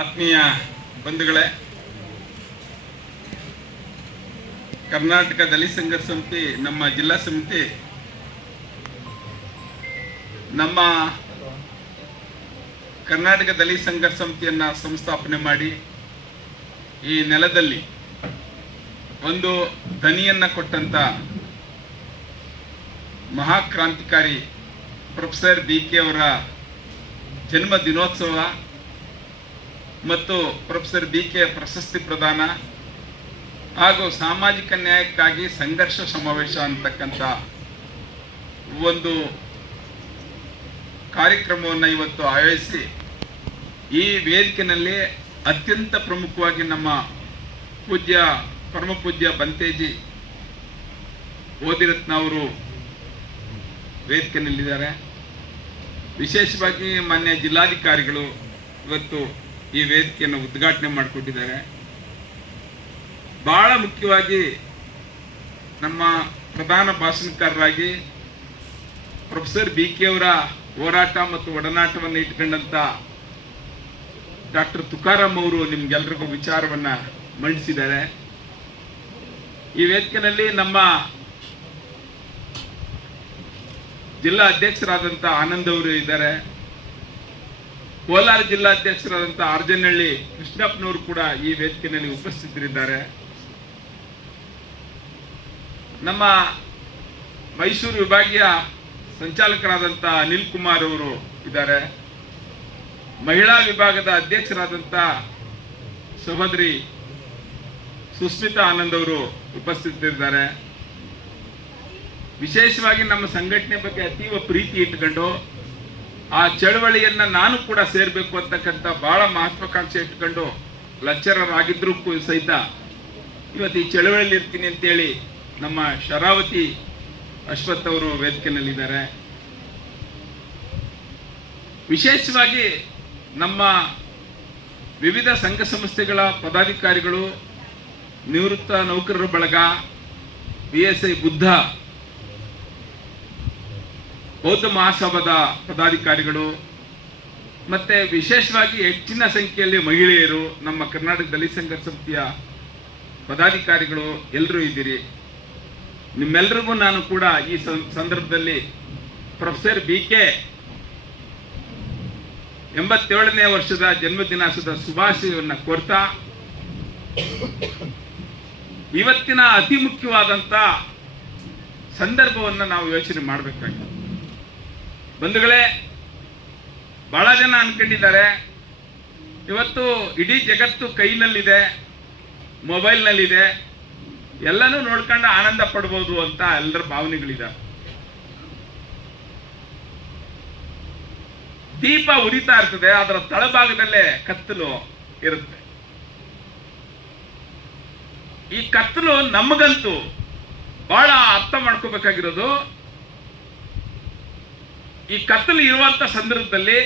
ಆತ್ಮೀಯ ಬಂಧುಗಳೇ, ಕರ್ನಾಟಕ ದಲಿತ ಸಂಘರ್ಷ ಸಮಿತಿ ನಮ್ಮ ಜಿಲ್ಲಾ ಸಮಿತಿ ನಮ್ಮ ಕರ್ನಾಟಕ ದಲಿತ ಸಂಘರ್ಷ ಸಮಿತಿಯನ್ನು ಸಂಸ್ಥಾಪನೆ ಮಾಡಿ ಈ ನೆಲದಲ್ಲಿ ಒಂದು ದನಿಯನ್ನು ಕೊಟ್ಟಂತ ಮಹಾಕ್ರಾಂತಿಕಾರಿ ಪ್ರೊಫೆಸರ್ BK ಅವರ ಜನ್ಮ ದಿನೋತ್ಸವ ಮತ್ತು ಪ್ರೊಫೆಸರ್ BK ಪ್ರಶಸ್ತಿ ಪ್ರದಾನ ಹಾಗೂ ಸಾಮಾಜಿಕ ನ್ಯಾಯಕ್ಕಾಗಿ ಸಂಘರ್ಷ ಸಮಾವೇಶ ಅಂತಕ್ಕಂಥ ಒಂದು ಕಾರ್ಯಕ್ರಮವನ್ನು ಇವತ್ತು ಆಯೋಜಿಸಿ ಈ ವೇದಿಕೆಯಲ್ಲಿ ಅತ್ಯಂತ ಪ್ರಮುಖವಾಗಿ ನಮ್ಮ ಪರಮ ಪೂಜ್ಯ ಬಂತೇಜಿ ಓದಿರತ್ನ ಅವರು ವೇದಿಕೆಯಲ್ಲಿದ್ದಾರೆ. ವಿಶೇಷವಾಗಿ ಮಾನ್ಯ ಜಿಲ್ಲಾಧಿಕಾರಿಗಳು ಇವತ್ತು ಈ ವೇದಿಕೆಯನ್ನು ಉದ್ಘಾಟನೆ ಮಾಡಿಕೊಟ್ಟಿದ್ದಾರೆ. ಬಹಳ ಮುಖ್ಯವಾಗಿ ನಮ್ಮ ಪ್ರಧಾನ ಭಾಷಣಕಾರರಾಗಿ ಪ್ರೊಫೆಸರ್ BK ಅವರ ಹೋರಾಟ ಮತ್ತು ಒಡನಾಟವನ್ನು ಇಟ್ಕೊಂಡಂತ ಡಾಕ್ಟರ್ ತುಕಾರಾಮ್ ಅವರು ನಿಮ್ಗೆಲ್ರಿಗೂ ವಿಚಾರವನ್ನ ಮಂಡಿಸಿದ್ದಾರೆ. ಈ ವೇದಿಕೆಯಲ್ಲಿ ನಮ್ಮ ಜಿಲ್ಲಾ ಅಧ್ಯಕ್ಷರಾದಂಥ ಆನಂದ್ ಅವರು ಇದ್ದಾರೆ. ಕೋಲಾರ ಜಿಲ್ಲಾ ಅಧ್ಯಕ್ಷರಾದಂಥ ಆರ್ಜನಹಳ್ಳಿ ಕೃಷ್ಣಪ್ಪನವರು ಕೂಡ ಈ ವೇದಿಕೆಯಲ್ಲಿ ಉಪಸ್ಥಿತರಿದ್ದಾರೆ. ನಮ್ಮ ಮೈಸೂರು ವಿಭಾಗೀಯ ಸಂಚಾಲಕರಾದಂಥ ಅನಿಲ್ ಕುಮಾರ್ ಅವರು ಇದ್ದಾರೆ. ಮಹಿಳಾ ವಿಭಾಗದ ಅಧ್ಯಕ್ಷರಾದಂಥ ಸಹೋದರಿ ಸುಸ್ಮಿತಾ ಆನಂದ್ ಅವರು ಉಪಸ್ಥಿತರಿದ್ದಾರೆ. ವಿಶೇಷವಾಗಿ ನಮ್ಮ ಸಂಘಟನೆ ಬಗ್ಗೆ ಅತೀವ ಪ್ರೀತಿ ಇಟ್ಕೊಂಡು ಆ ಚಳವಳಿಯನ್ನ ನಾನು ಕೂಡ ಸೇರ್ಬೇಕು ಅಂತಕ್ಕಂಥ ಬಹಳ ಮಹತ್ವಾಕಾಂಕ್ಷೆ ಇಟ್ಕೊಂಡು ಲೆಕ್ಚರರ್ ಆಗಿದ್ರು ಸಹಿತ ಇವತ್ತು ಈ ಚಳವಳಿಯಲ್ಲಿ ಇರ್ತೀನಿ ಅಂತೇಳಿ ನಮ್ಮ ಶರಾವತಿ ಅಶ್ವಥ್ ಅವರು ವೇದಿಕೆಯಲ್ಲಿದ್ದಾರೆ. ವಿಶೇಷವಾಗಿ ನಮ್ಮ ವಿವಿಧ ಸಂಘ ಸಂಸ್ಥೆಗಳ ಪದಾಧಿಕಾರಿಗಳು, ನಿವೃತ್ತ ನೌಕರರ ಬಳಗ, PSI ಬುದ್ಧ ಬೌದ್ಧ ಮಹಾಸಭಾದ ಪದಾಧಿಕಾರಿಗಳು, ಮತ್ತೆ ವಿಶೇಷವಾಗಿ ಹೆಚ್ಚಿನ ಸಂಖ್ಯೆಯಲ್ಲಿ ಮಹಿಳೆಯರು, ನಮ್ಮ ಕರ್ನಾಟಕ ದಲಿತ ಸಂಘರ್ಷ ಸಮಿತಿಯ ಪದಾಧಿಕಾರಿಗಳು ಎಲ್ಲರೂ ಇದ್ದೀರಿ. ನಿಮ್ಮೆಲ್ಲರಿಗೂ ನಾನು ಕೂಡ ಈ ಸಂದರ್ಭದಲ್ಲಿ ಪ್ರೊಫೆಸರ್ BK 87ನೇ ವರ್ಷದ ಜನ್ಮದಿನಾಚರಣೆಯ ಶುಭಾಶಯವನ್ನು ಕೋರ್ತಾ ಇವತ್ತಿನ ಅತಿ ಮುಖ್ಯವಾದಂತ ಸಂದರ್ಭವನ್ನು ನಾವು ಯೋಚನೆ ಮಾಡಬೇಕಾಗಿದೆ. ಬಂಧುಗಳೇ, ಬಹಳ ಜನ ಅನ್ಕೊಂಡಿದ್ದಾರೆ ಇವತ್ತು ಇಡೀ ಜಗತ್ತು ಕೈನಲ್ಲಿದೆ, ಮೊಬೈಲ್ನಲ್ಲಿದೆ, ಎಲ್ಲನೂ ನೋಡ್ಕೊಂಡು ಆನಂದ ಪಡ್ಬೋದು ಅಂತ ಎಲ್ಲರ ಭಾವನೆಗಳಿದೆ. ದೀಪ ಉರಿತಾ ಇರ್ತದೆ, ಅದರ ತಳಭಾಗದಲ್ಲೇ ಕತ್ತಲು ಇರುತ್ತೆ. ಈ ಕತ್ತಲು ನಮಗಂತೂ ಬಹಳ ಅರ್ಥ ಮಾಡ್ಕೋಬೇಕಾಗಿರೋದು, ಈ ಕತ್ತಲು ಇರುವಂತ ಸಂದರ್ಭದಲ್ಲಿ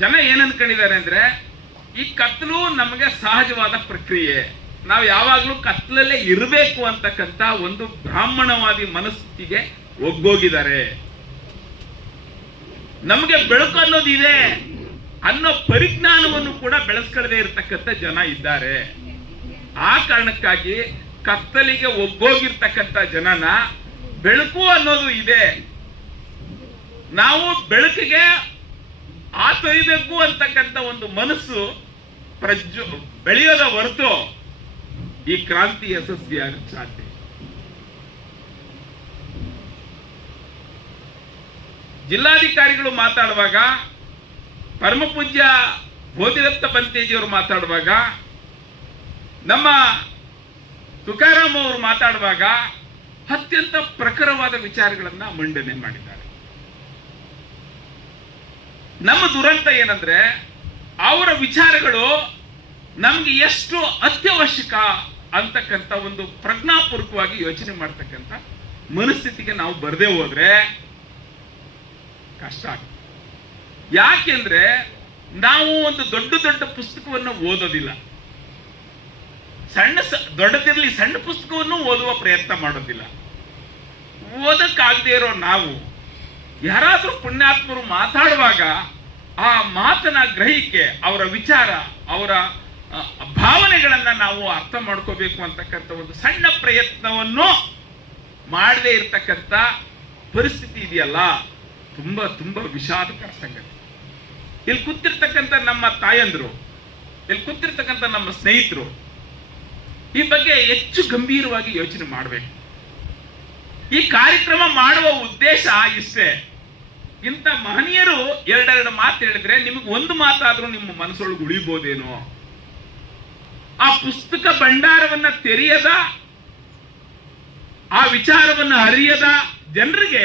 ಜನ ಏನ್ ಅನ್ಕೊಂಡಿದ್ದಾರೆ ಅಂದ್ರೆ ಈ ಕತ್ತಲು ನಮಗೆ ಸಹಜವಾದ ಪ್ರಕ್ರಿಯೆ, ನಾವು ಯಾವಾಗಲೂ ಕತ್ತಲಲ್ಲೇ ಇರಬೇಕು ಅಂತಕ್ಕಂಥ ಒಂದು ಬ್ರಾಹ್ಮಣವಾದಿ ಮನಸ್ಥಿತಿಗೆ ಒಗ್ಗೋಗಿದ್ದಾರೆ. ನಮಗೆ ಬೆಳಕು ಅನ್ನೋದು ಇದೆ ಅನ್ನೋ ಪರಿಜ್ಞಾನವನ್ನು ಕೂಡ ಬೆಳೆಸ್ಕೊಳ್ಳದೆ ಇರತಕ್ಕಂಥ ಜನ ಇದ್ದಾರೆ. ಆ ಕಾರಣಕ್ಕಾಗಿ ಕತ್ತಲಿಗೆ ಒಗ್ಗೋಗಿರ್ತಕ್ಕಂಥ ಜನನ ಬೆಳಕು ಅನ್ನೋದು ಇದೆ, ನಾವು ಬೆಳಕಿಗೆ ಆತೊಯ್ಬೇಕು ಅಂತಕ್ಕಂಥ ಒಂದು ಮನಸ್ಸು ಬೆಳೆಯೋದ ಹೊರತು ಈ ಕ್ರಾಂತಿ ಯಶಸ್ವಿಯಾಗಕ್ಕೆ ಸಾಧ್ಯ. ಜಿಲ್ಲಾಧಿಕಾರಿಗಳು ಮಾತಾಡುವಾಗ, ಪರಮ ಪೂಜ್ಯ ಬೋಧಿರತ್ನ ಬಂತೇಜಿಯವರು ಮಾತಾಡುವಾಗ, ನಮ್ಮ ತುಕಾರಾಮ್ ಅವರು ಮಾತಾಡುವಾಗ ಅತ್ಯಂತ ಪ್ರಖರವಾದ ವಿಚಾರಗಳನ್ನ ಮಂಡನೆ ಮಾಡಿದ್ದಾರೆ. ನಮ್ಮ ದುರಂತ ಏನಂದ್ರೆ ಅವರ ವಿಚಾರಗಳು ನಮ್ಗೆ ಎಷ್ಟು ಅತ್ಯವಶ್ಯಕ ಅಂತಕ್ಕಂಥ ಒಂದು ಪ್ರಜ್ಞಾಪೂರ್ವಕವಾಗಿ ಯೋಚನೆ ಮಾಡ್ತಕ್ಕಂಥ ಮನಸ್ಥಿತಿಗೆ ನಾವು ಬರದೇ ಹೋದ್ರೆ ಕಷ್ಟ ಆಗ್ತದೆ. ಯಾಕೆಂದ್ರೆ ನಾವು ಒಂದು ದೊಡ್ಡ ದೊಡ್ಡ ಪುಸ್ತಕವನ್ನು ಓದೋದಿಲ್ಲ, ದೊಡ್ಡದಿರಲಿ ಸಣ್ಣ ಪುಸ್ತಕವನ್ನು ಓದುವ ಪ್ರಯತ್ನ ಮಾಡೋದಿಲ್ಲ. ಓದಕ್ಕಾಗದೇ ಇರೋ ನಾವು ಯಾರಾದ್ರೂ ಪುಣ್ಯಾತ್ಮರು ಮಾತಾಡುವಾಗ ಆ ಮಾತನ ಗ್ರಹಿಕೆ, ಅವರ ವಿಚಾರ, ಅವರ ಭಾವನೆಗಳನ್ನ ನಾವು ಅರ್ಥ ಮಾಡ್ಕೋಬೇಕು ಅಂತಕ್ಕಂಥ ಒಂದು ಸಣ್ಣ ಪ್ರಯತ್ನವನ್ನು ಮಾಡದೇ ಇರತಕ್ಕಂಥ ಪರಿಸ್ಥಿತಿ ಇದೆಯಲ್ಲ, ತುಂಬಾ ತುಂಬಾ ವಿಷಾದಕರ ಸಂಗತಿ. ಇಲ್ಲಿ ಕೂತಿರ್ತಕ್ಕಂಥ ನಮ್ಮ ತಾಯಂದ್ರು, ಇಲ್ಲಿ ಕೂತಿರ್ತಕ್ಕಂಥ ನಮ್ಮ ಸ್ನೇಹಿತರು ಈ ಬಗ್ಗೆ ಹೆಚ್ಚು ಗಂಭೀರವಾಗಿ ಯೋಚನೆ ಮಾಡಬೇಕು. ಈ ಕಾರ್ಯಕ್ರಮ ಮಾಡುವ ಉದ್ದೇಶ ಇಷ್ಟೇ. ಇಂಥ ಮಹನೀಯರು ಎರಡೆರಡು ಮಾತು ಹೇಳಿದ್ರೆ ನಿಮಗೆ ಒಂದು ಮಾತಾದ್ರೂ ನಿಮ್ಮ ಮನಸ್ಸೊಳಗೆ ಉಳಿಬೋದೇನೋ. ಆ ಪುಸ್ತಕ ಭಂಡಾರವನ್ನ ತೆರೆಯದ, ಆ ವಿಚಾರವನ್ನ ಅರಿಯದ ಜನರಿಗೆ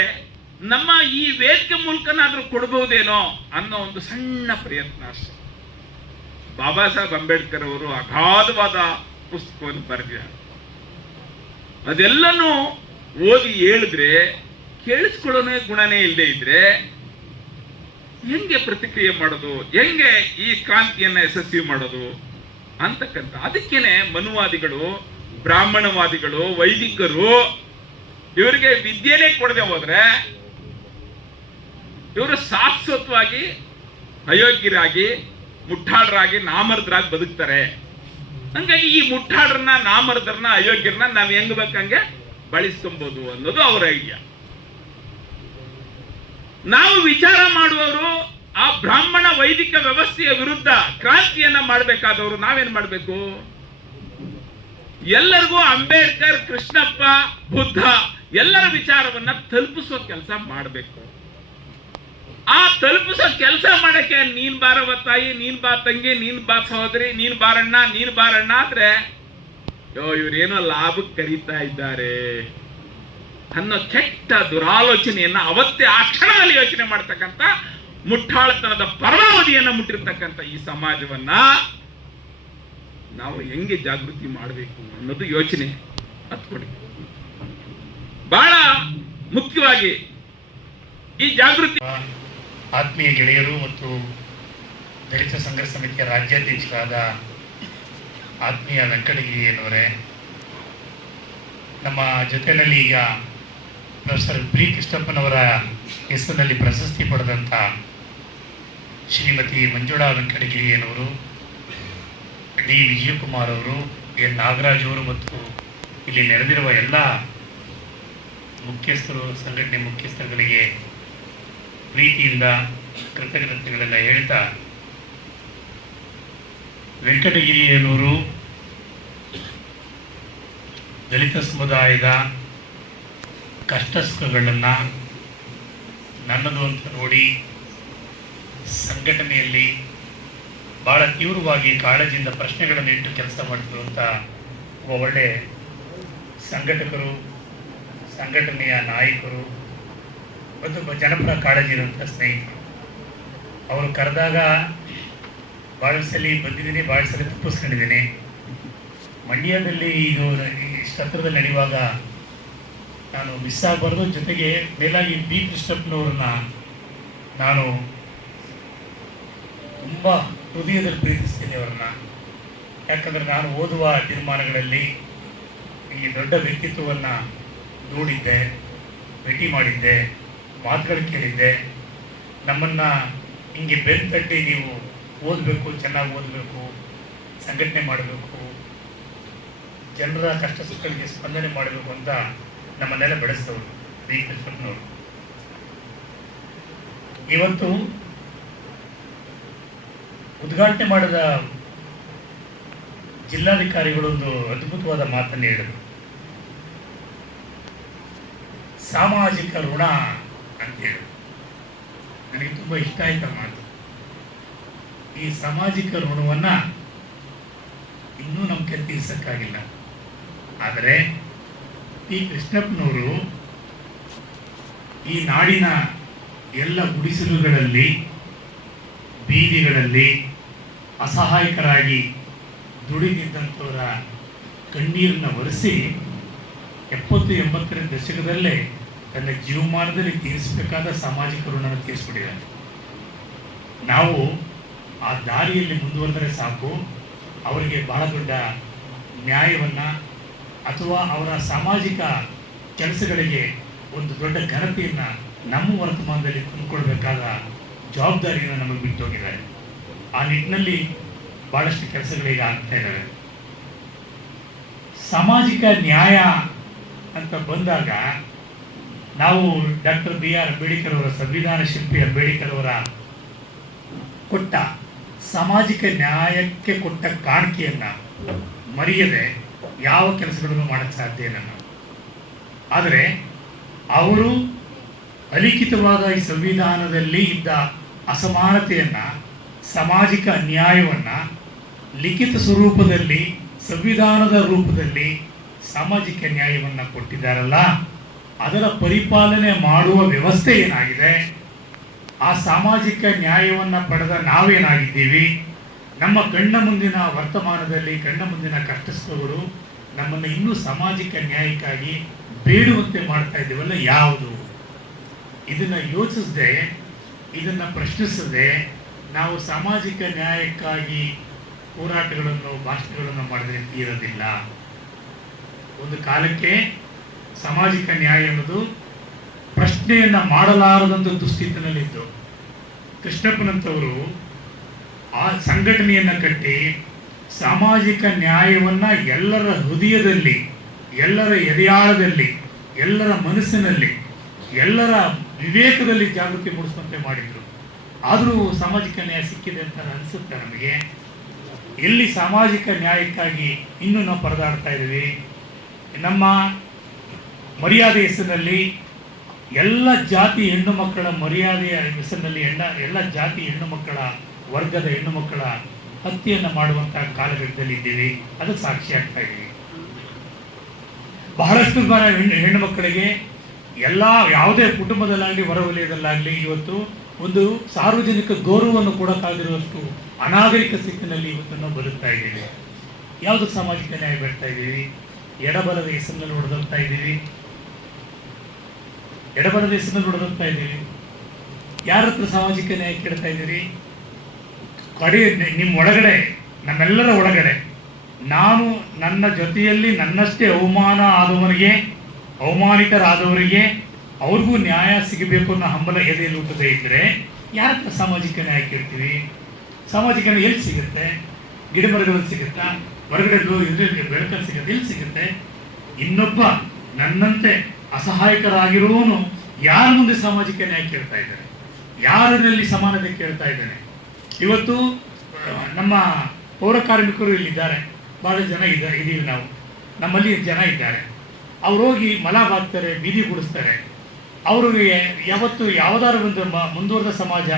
ನಮ್ಮ ಈ ವೇದಿಕೆ ಮೂಲಕನಾದ್ರೂ ಕೊಡಬಹುದೇನೋ ಅನ್ನೋ ಒಂದು ಸಣ್ಣ ಪ್ರಯತ್ನ ಅಷ್ಟೇ. ಬಾಬಾ ಸಾಹೇಬ್ ಅಂಬೇಡ್ಕರ್ ಅವರು ಅಗಾಧವಾದ ಪುಸ್ತಕವನ್ನು ಬರೆದಿದ್ದಾರೆ. ಅದೆಲ್ಲನೂ ಓದಿ ಹೇಳಿದ್ರೆ ಕೇಳಿಸ್ಕೊಳ್ಳೋನೇ ಗುಣನೇ ಇಲ್ಲದೆ ಇದ್ರೆ ಹೆಂಗೆ ಪ್ರತಿಕ್ರಿಯೆ ಮಾಡೋದು, ಹೆಂಗೆ ಈ ಕ್ರಾಂತಿಯನ್ನ ಯಶಸ್ವಿ ಮಾಡೋದು ಅಂತಕ್ಕಂಥ. ಅದಕ್ಕೇನೆ ಮನುವಾದಿಗಳು, ಬ್ರಾಹ್ಮಣವಾದಿಗಳು, ವೈದಿಕರು ಇವರಿಗೆ ವಿದ್ಯೆನೇ ಕೊಡದೆ ಹೋದ್ರೆ ಇವರು ಶಾಶ್ವತವಾಗಿ ಅಯೋಗ್ಯರಾಗಿ, ಮುಟ್ಟಾಳರಾಗಿ, ನಾಮರ್ದರಾಗಿ ಬದುಕ್ತಾರೆ. ಹಂಗಾಗಿ ಈ ಮುಟ್ಟಾಳರನ್ನ, ನಾಮರ್ದರನ್ನ, ಅಯೋಗ್ಯರನ್ನ ನಾವು ಹೆಂಗ್ ಬೇಕಂಗೆ ಬಳಸ್ಕೊಬಹುದು ಅನ್ನೋದು ಅವರ ಐಡಿಯಾ. ನಾವು ವಿಚಾರ ಮಾಡುವವರು ಆ ಬ್ರಾಹ್ಮಣ ವೈದಿಕ ವ್ಯವಸ್ಥೆಯ ವಿರುದ್ಧ ಕ್ರಾಂತಿಯನ್ನ ಮಾಡಬೇಕಾದವರು ನಾವೇನ್ ಮಾಡಬೇಕು? ಎಲ್ಲರಿಗೂ ಅಂಬೇಡ್ಕರ್, ಕೃಷ್ಣಪ್ಪ, ಬುದ್ಧ ಎಲ್ಲರ ವಿಚಾರವನ್ನ ತಲುಪಿಸುವ ಕೆಲಸ ಮಾಡಬೇಕು. ಆ ತಲುಪಿಸೋ ಕೆಲಸ ಮಾಡಕ್ಕೆ ನೀನ್ ಬಾರವ ತಾಯಿ, ನೀನ್ ಬಾ ತಂಗಿ, ನೀನ್ ಬಾ ಸಹೋದರಿ, ನೀನ್ ಬಾರಣ್ಣ, ನೀನ್ ಬಾರಣ್ಣ ಆದ್ರೆ ಇವರೇನೋ ಲಾಭಕ್ಕೆ ಕರೀತಾ ಇದ್ದಾರೆ ಅನ್ನೋ ಕೆಟ್ಟ ದುರಾಲೋಚನೆಯನ್ನ ಅವತ್ತೇ ಆ ಕ್ಷಣದಲ್ಲಿ ಯೋಚನೆ ಮಾಡ್ತಕ್ಕಂಥ ಮುಟ್ಟಾಳತನದ ಪರಮಾವಧಿಯನ್ನ ಮುಟ್ಟಿರ್ತಕ್ಕಂಥ ಈ ಸಮಾಜವನ್ನ ನಾವು ಹೆಂಗೆ ಜಾಗೃತಿ ಮಾಡಬೇಕು ಅನ್ನೋದು ಯೋಚನೆ ಹತ್ಕೊಡಿ. ಬಹಳ ಮುಖ್ಯವಾಗಿ ಈ ಜಾಗೃತಿ ಆತ್ಮೀಯ ಗೆಳೆಯರು ಮತ್ತು ದಲಿತ ಸಂಘರ್ಷ ಸಮಿತಿಯ ರಾಜ್ಯಾಧ್ಯಕ್ಷರಾದ ಆತ್ಮೀಯ ವೆಂಕಟಗಿರಿಯನವರೇ, ನಮ್ಮ ಜೊತೆಯಲ್ಲಿ ಈಗ ಪ್ರೊಫೆಸರ್ ಬಿ ಕೃಷ್ಣಪ್ಪನವರ ಹೆಸರಿನಲ್ಲಿ ಪ್ರಶಸ್ತಿ ಪಡೆದಂಥ ಶ್ರೀಮತಿ ಮಂಜುಳಾ ವೆಂಕಟಗಿರಿಯನವರು, ಡಿ ವಿಜಯಕುಮಾರ್ ಅವರು, ಎನ್ ನಾಗರಾಜ್ ಅವರು ಮತ್ತು ಇಲ್ಲಿ ನೆರೆದಿರುವ ಎಲ್ಲ ಮುಖ್ಯಸ್ಥರು, ಸಂಘಟನೆ ಮುಖ್ಯಸ್ಥರುಗಳಿಗೆ ಪ್ರೀತಿಯಿಂದ ಕೃತಜ್ಞತೆಗಳೆಲ್ಲ ಹೇಳ್ತಾ, ವೆಂಕಟಗಿರಿಯನವರು ದಲಿತ ಸಮುದಾಯದ ಕಷ್ಟ ಸುಖಗಳನ್ನು ನನ್ನದು ಅಂತ ನೋಡಿ ಸಂಘಟನೆಯಲ್ಲಿ ಭಾಳ ತೀವ್ರವಾಗಿ ಕಾಳಜಿಯಿಂದ ಪ್ರಶ್ನೆಗಳನ್ನು ಇಟ್ಟು ಕೆಲಸ ಮಾಡ್ತಿರುವಂಥ ಒಬ್ಬ ಒಳ್ಳೆ ಸಂಘಟಕರು, ಸಂಘಟನೆಯ ನಾಯಕರು ಮತ್ತು ಜನಪರ ಕಾಳಜಿ ಇರುವಂಥ ಸ್ನೇಹಿತರು. ಅವರು ಕರೆದಾಗ ಭಾಳ ಸಲ ಬಂದಿದ್ದೀನಿ, ಭಾಳ ಸಲ ತಪ್ಪಿಸ್ಕೊಂಡಿದ್ದೀನಿ. ಮಂಡ್ಯದಲ್ಲಿ ಇದು ಇಷ್ಟು ಹತ್ರದಲ್ಲಿ ನಡೆಯುವಾಗ ನಾನು ಮಿಸ್ ಆಗಬಾರ್ದು. ಜೊತೆಗೆ ಮೇಲಾಗಿ ಬಿ ಕೃಷ್ಣಪ್ಪನವ್ರನ್ನ ನಾನು ತುಂಬ ಹೃದಯದಲ್ಲಿ ಪ್ರೀತಿಸ್ತೀನಿ ಅವರನ್ನ. ಯಾಕಂದರೆ ನಾನು ಓದುವ ತೀರ್ಮಾನಗಳಲ್ಲಿ ಈ ದೊಡ್ಡ ವ್ಯಕ್ತಿತ್ವವನ್ನು ನೋಡಿದ್ದೆ, ಭೇಟಿ ಮಾಡಿದ್ದೆ, ಮಾತುಗಳು ಕೇಳಿದ್ದೆ. ನಮ್ಮನ್ನು ಹಿಂಗೆ ಬೆನ್ನು ತಟ್ಟಿ ನೀವು ಓದಬೇಕು, ಚೆನ್ನಾಗಿ ಓದಬೇಕು, ಸಂಘಟನೆ ಮಾಡಬೇಕು, ಜನರ ಕಷ್ಟ ಸುಖಗಳಿಗೆ ಸ್ಪಂದನೆ ಮಾಡಬೇಕು ಅಂತ ನಮ್ಮನ್ನೆಲ್ಲ ಬೆಳೆಸ್ತವರು ಬಿ ಕೃಷ್ಣಪ್ಪನವರು. ಇವತ್ತು ಉದ್ಘಾಟನೆ ಮಾಡಿದ ಜಿಲ್ಲಾಧಿಕಾರಿಗಳೊಂದು ಅದ್ಭುತವಾದ ಮಾತನ್ನು ಹೇಳಿದರು. ಸಾಮಾಜಿಕ ಋಣ ಅಂತೇಳಿ ನನಗೆ ತುಂಬ ಇಷ್ಟ ಆಯ್ತ ಮಾತು. ಈ ಸಾಮಾಜಿಕ ಋಣವನ್ನು ಇನ್ನೂ ನಮಗೆ ತೀರ್ಸಕ್ಕಾಗಿಲ್ಲ. ಆದರೆ ಈ ಕೃಷ್ಣಪ್ಪನವರು ಈ ನಾಡಿನ ಎಲ್ಲ ಗುಡಿಸಲುಗಳಲ್ಲಿ, ಬೀದಿಗಳಲ್ಲಿ ಅಸಹಾಯಕರಾಗಿ ದುಡಿದಿದ್ದಂಥವರ ಕಣ್ಣೀರನ್ನು ಒರೆಸಿ 70-80ರ ದಶಕದಲ್ಲೇ ತನ್ನ ಜೀವಮಾನದಲ್ಲಿ ತೀರಿಸಬೇಕಾದ ಸಾಮಾಜಿಕ ಋಣವನ್ನು ತೀರಿಸ್ಬಿಟ್ಟಿದ್ದಾರೆ. ನಾವು ಆ ದಾರಿಯಲ್ಲಿ ಮುಂದುವರೆದರೆ ಸಾಕು, ಅವರಿಗೆ ಬಹಳ ದೊಡ್ಡ ನ್ಯಾಯವನ್ನು ಅಥವಾ ಅವರ ಸಾಮಾಜಿಕ ಕೆಲಸಗಳಿಗೆ ಒಂದು ದೊಡ್ಡ ಘನತೆಯನ್ನು ನಮ್ಮ ವರ್ತಮಾನದಲ್ಲಿ ತಂದುಕೊಳ್ಬೇಕಾದ ಜವಾಬ್ದಾರಿಯನ್ನು ನಮಗೆ ಬಿಟ್ಟೋಗಿದ್ದಾರೆ. ಆ ನಿಟ್ಟಿನಲ್ಲಿ ಭಾಳಷ್ಟು ಕೆಲಸಗಳೀಗ ಆಗ್ತಾ ಇದ್ದಾವೆ. ಸಾಮಾಜಿಕ ನ್ಯಾಯ ಅಂತ ಬಂದಾಗ ನಾವು ಡಾಕ್ಟರ್ BR ಅಂಬೇಡ್ಕರ್ ಅವರ, ಸಂವಿಧಾನ ಶಿಲ್ಪಿ ಅಂಬೇಡ್ಕರ್ ಅವರ ಕೊಟ್ಟ ಸಾಮಾಜಿಕ ನ್ಯಾಯಕ್ಕೆ ಕೊಟ್ಟ ಕಾಣಿಕೆಯನ್ನು ಮರೆಯದೆ ಯಾವ ಕೆಲಸಗಳನ್ನು ಮಾಡಕ್ಕೆ ಸಾಧ್ಯ ಇಲ್ಲ ನಾವು. ಆದರೆ ಅವರು ಅಲಿಖಿತವಾದ ಈ ಸಂವಿಧಾನದಲ್ಲಿ ಇದ್ದ ಅಸಮಾನತೆಯನ್ನು, ಸಾಮಾಜಿಕ ಅನ್ಯಾಯವನ್ನು ಲಿಖಿತ ಸ್ವರೂಪದಲ್ಲಿ, ಸಂವಿಧಾನದ ರೂಪದಲ್ಲಿ ಸಾಮಾಜಿಕ ನ್ಯಾಯವನ್ನು ಕೊಟ್ಟಿದ್ದಾರಲ್ಲ, ಅದರ ಪರಿಪಾಲನೆ ಮಾಡುವ ವ್ಯವಸ್ಥೆ ಏನಾಗಿದೆ, ಆ ಸಾಮಾಜಿಕ ನ್ಯಾಯವನ್ನು ಪಡೆದ ನಾವೇನಾಗಿದ್ದೀವಿ, ನಮ್ಮ ಕಣ್ಣ ಮುಂದಿನ ವರ್ತಮಾನದಲ್ಲಿ, ಕಣ್ಣ ಮುಂದಿನ ಕಷ್ಟಸ್ಥಗಳು ನಮ್ಮನ್ನು ಇನ್ನೂ ಸಾಮಾಜಿಕ ನ್ಯಾಯಕ್ಕಾಗಿ ಬೇಡುವಂತೆ ಮಾಡ್ತಾ ಇದ್ದೀವಲ್ಲ ಯಾವುದು? ಇದನ್ನು ಯೋಚಿಸದೆ, ಇದನ್ನು ಪ್ರಶ್ನಿಸದೆ ನಾವು ಸಾಮಾಜಿಕ ನ್ಯಾಯಕ್ಕಾಗಿ ಹೋರಾಟಗಳನ್ನು, ಭಾಷಣಗಳನ್ನು ಮಾಡಿದ್ರೆ ತೀರೋದಿಲ್ಲ. ಒಂದು ಕಾಲಕ್ಕೆ ಸಾಮಾಜಿಕ ನ್ಯಾಯ ಅನ್ನೋದು ಪ್ರಶ್ನೆಯನ್ನು ಮಾಡಲಾರದಂಥ ದುಸ್ಥಿತಿನಲ್ಲಿದ್ದು, ಕೃಷ್ಣಪ್ಪನಂತವರು ಆ ಸಂಘಟನೆಯನ್ನು ಕಟ್ಟಿ ಸಾಮಾಜಿಕ ನ್ಯಾಯವನ್ನು ಎಲ್ಲರ ಹೃದಯದಲ್ಲಿ, ಎಲ್ಲರ ಎದೆಯಾಳದಲ್ಲಿ, ಎಲ್ಲರ ಮನಸ್ಸಿನಲ್ಲಿ, ಎಲ್ಲರ ವಿವೇಕದಲ್ಲಿ ಜಾಗೃತಿ ಮೂಡಿಸುವಂತೆ ಮಾಡಿದರು. ಆದರೂ ಸಾಮಾಜಿಕ ನ್ಯಾಯ ಸಿಕ್ಕಿದೆ ಅಂತ ಅನಿಸುತ್ತೆ ನಮಗೆ. ಎಲ್ಲಿ ಸಾಮಾಜಿಕ ನ್ಯಾಯಕ್ಕಾಗಿ ಇನ್ನೂ ನಾವು ಪರದಾಡ್ತಾ ಇದ್ದೀವಿ? ನಮ್ಮ ಮರ್ಯಾದೆ ಹೆಸರಿನಲ್ಲಿ, ಎಲ್ಲ ಜಾತಿ ಹೆಣ್ಣು ಮಕ್ಕಳ ಮರ್ಯಾದೆಯ ಹೆಸರಿನಲ್ಲಿ ಎಲ್ಲ ಜಾತಿ ಹೆಣ್ಣು ಮಕ್ಕಳ, ವರ್ಗದ ಹೆಣ್ಣು ಮಕ್ಕಳ ಹತ್ಯೆಯನ್ನು ಮಾಡುವಂಥ ಕಾಲಘಟ್ಟದಲ್ಲಿ ಇದ್ದೀವಿ. ಅದಕ್ಕೆ ಸಾಕ್ಷಿ ಆಗ್ತಾ ಇದ್ದೀವಿ. ಬಹಳಷ್ಟು ಬಾರಿ ಹೆಣ್ಣು ಮಕ್ಕಳಿಗೆ ಯಾವುದೇ ಕುಟುಂಬದಲ್ಲಾಗಲಿ, ಹೊರವಲಯದಲ್ಲಾಗಲಿ ಇವತ್ತು ಒಂದು ಸಾರ್ವಜನಿಕ ಗೌರವವನ್ನು ಕೊಡೋಕ್ಕಾಗಿರುವಷ್ಟು ಅನಾಗರಿಕ ಸ್ಥಿತಿನಲ್ಲಿ ಇವತ್ತು ನಾವು ಬದುಕ್ತಾ ಇದ್ದೀವಿ. ಯಾವುದಕ್ಕೆ ಸಾಮಾಜಿಕ ನ್ಯಾಯ ಬೇಡ್ತಾ ಇದ್ದೀವಿ? ಎಡಬಲದ ಹೆಸರಿನಲ್ಲಿ ಹೊಡೆದೋಗ್ತಾ ಇದ್ದೀವಿ. ಎಡಬಲದ ಹೆಸರಿನಲ್ಲಿ ಹೊಡೆದೋಗ್ತಾ ಇದ್ದೀವಿ. ಯಾರ ಹತ್ರ ಸಾಮಾಜಿಕ ನ್ಯಾಯ ಕೇಳ್ತಾ ಇದ್ದೀರಿ? ನಿಮ್ಮ ಒಳಗಡೆ, ನಮ್ಮೆಲ್ಲರ ಒಳಗಡೆ, ನಾನು ನನ್ನ ಜೊತೆಯಲ್ಲಿ ನನ್ನಷ್ಟೇ ಅವಮಾನಿತರಾದವರಿಗೆ ಅವ್ರಿಗೂ ನ್ಯಾಯ ಸಿಗಬೇಕು ಅನ್ನೋ ಹಂಬಲ ಎದೆಯಲ್ಲಿ ಹುಟ್ಟದೇ ಇದ್ದರೆ ಯಾರ ಹತ್ರ ಸಾಮಾಜಿಕ ನ್ಯಾಯ ಕೇಳ್ತೀವಿ? ಸಾಮಾಜಿಕ ನ್ಯಾಯ ಎಲ್ಲಿ ಸಿಗುತ್ತೆ? ಗಿಡ ಮರಗಳಲ್ಲಿ ಸಿಗುತ್ತಾ? ಹೊರಗಡೆ ಬೆಳಕಲ್ಲಿ ಸಿಗುತ್ತೆ? ಎಲ್ಲಿ ಸಿಗುತ್ತೆ? ಇನ್ನೊಬ್ಬ ನನ್ನಂತೆ ಅಸಹಾಯಕರಾಗಿರೋನು ಯಾರ ಮುಂದೆ ಸಾಮಾಜಿಕ ನ್ಯಾಯ ಕೇಳ್ತಾ ಇದ್ದಾರೆ? ಯಾರಲ್ಲಿ ಸಮಾನತೆ ಕೇಳ್ತಾ ಇದ್ದಾನೆ? ಇವತ್ತು ನಮ್ಮ ಪೌರ ಕಾರ್ಮಿಕರು ಇಲ್ಲಿದ್ದಾರೆ, ಭಾಳ ಜನ ಇದೀವಿ ನಾವು, ನಮ್ಮಲ್ಲಿ ಜನ ಇದ್ದಾರೆ. ಅವ್ರು ಹೋಗಿ ಮಲ ಬಾಗ್ತಾರೆ, ಬೀದಿ ಗುಡಿಸ್ತಾರೆ. ಅವ್ರಿಗೆ ಯಾವತ್ತು ಯಾವುದಾದ್ರು ಒಂದು ಮುಂದುವರೆದ ಸಮಾಜ,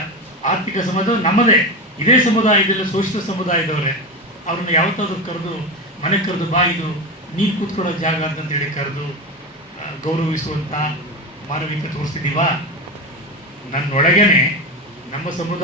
ಆರ್ಥಿಕ ಸಮಾಜ ನಮ್ಮದೇ, ಇದೇ ಸಮುದಾಯದಲ್ಲಿ ಶೋಷಿತ ಸಮುದಾಯದವರೇ, ಅವ್ರನ್ನ ಯಾವತ್ತಾದ್ರೂ ಕರೆದು ಮನೆ ಕರೆದು ಬಾ ಇದು ನೀನು ಕೂತ್ಕೊಳ್ಳೋ ಜಾಗ ಅಂತಂತೇಳಿ ಕರೆದು ಗೌರವಿಸುವಂಥ ಮಾನವೀಯತೆ ತೋರಿಸ್ತಿದ್ದೀವಾ? ನನ್ನೊಳಗೇನೆ ನಮ್ಮ ಸಮುದಾಯ